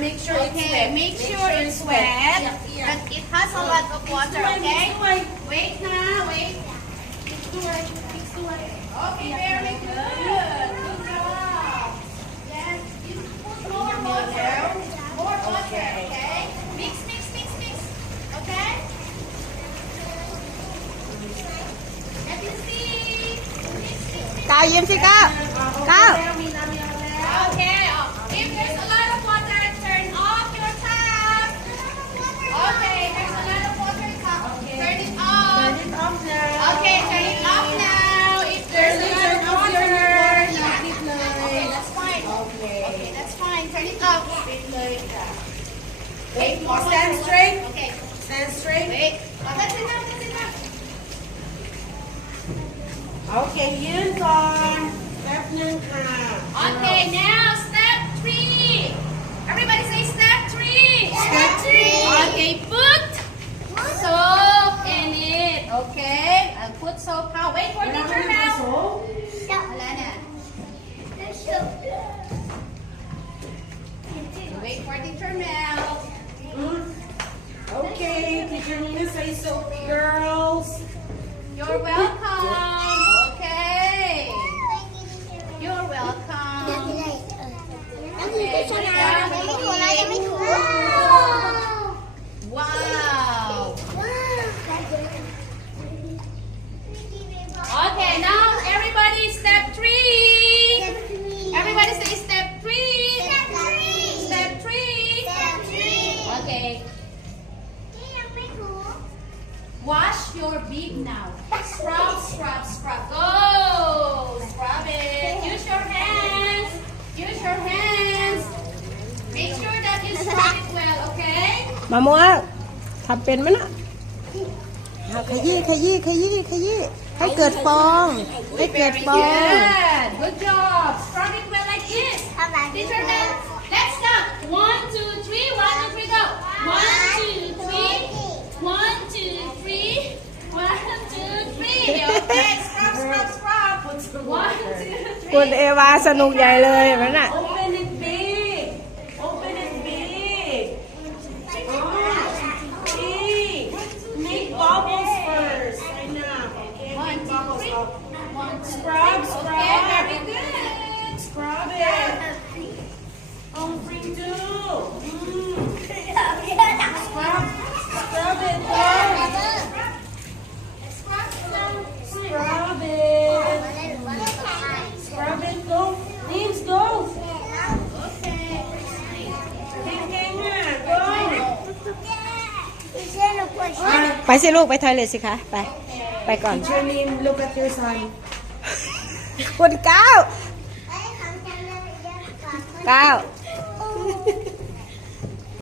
Make sure it's Okay, wet. make sure it's wet. But it has a lot of water, okay? Wait now, wait. Okay, very good. Good job. Yes, you put more water. More water, okay? Mix, mix, mix, mix. Okay? Let me see. Mix, mix, mix. ก้าวยิ้มสิก้าวก้าว Okay, if there's a lot of water, turn off your tap. Okay, there's a lot of water, turn it off. Turn it off now. Okay, turn it off now. If there's a lot of water, okay, that's fine. Okay, that's fine. Turn it off. Wait, more Stand water. straight. Okay, Stand straight. wait. Oh, that's enough. That's enough. Okay, ยืนก่อนแป๊บนึงค่ะ Okay, now step 3. Everybody say step 3. Step 3. Okay, put soap in it. Okay, and put soap. How? Wait for teacher now. Wala na. Wait for teacher now. Okay, teacher Nina say so, girls. You're welcome. Okay. You're welcome. Wow. Okay, now everybody step 3. Everybody say step 3. Step 3. Okay. Wash your bead now. Scrub, scrub, scrub. Go. Scrub it. Use your hands. Use your hands. Make sure that you scrub it well, okay? มะม่วงทำเป็นไหมนะขยี้ขยี้ขยี้ขยี้ให้เกิดฟองให้เกิด Very ฟอง good. Good job. Scrub it well like this. Teacher, let's start. 1, 2, 3. 1, 2, 3, go. 1, 2, 3. 1, 2, 3. 1, 2, 3. Okay. Scrub, scrub, scrub. 1, 2, 3. คุณเอวาสนุกใหญ่เลยเห็นไหมน่ะ Open it big. Open it big. Big. Make bubbles first. Right now. Okay, One, make two, bubbles. three. Up. 1, 2, 3. Scrub, scrub. Okay, very good. Scrub it. On 3, 2. Scrub. Scrub it, girls. Scrub it. Scrub it, go. Names, go. King, go. ไปสิลูกไปทอยเลทสิคะไปไปก่อน Teacher Lim, look at your son. คุณก้าวก้าว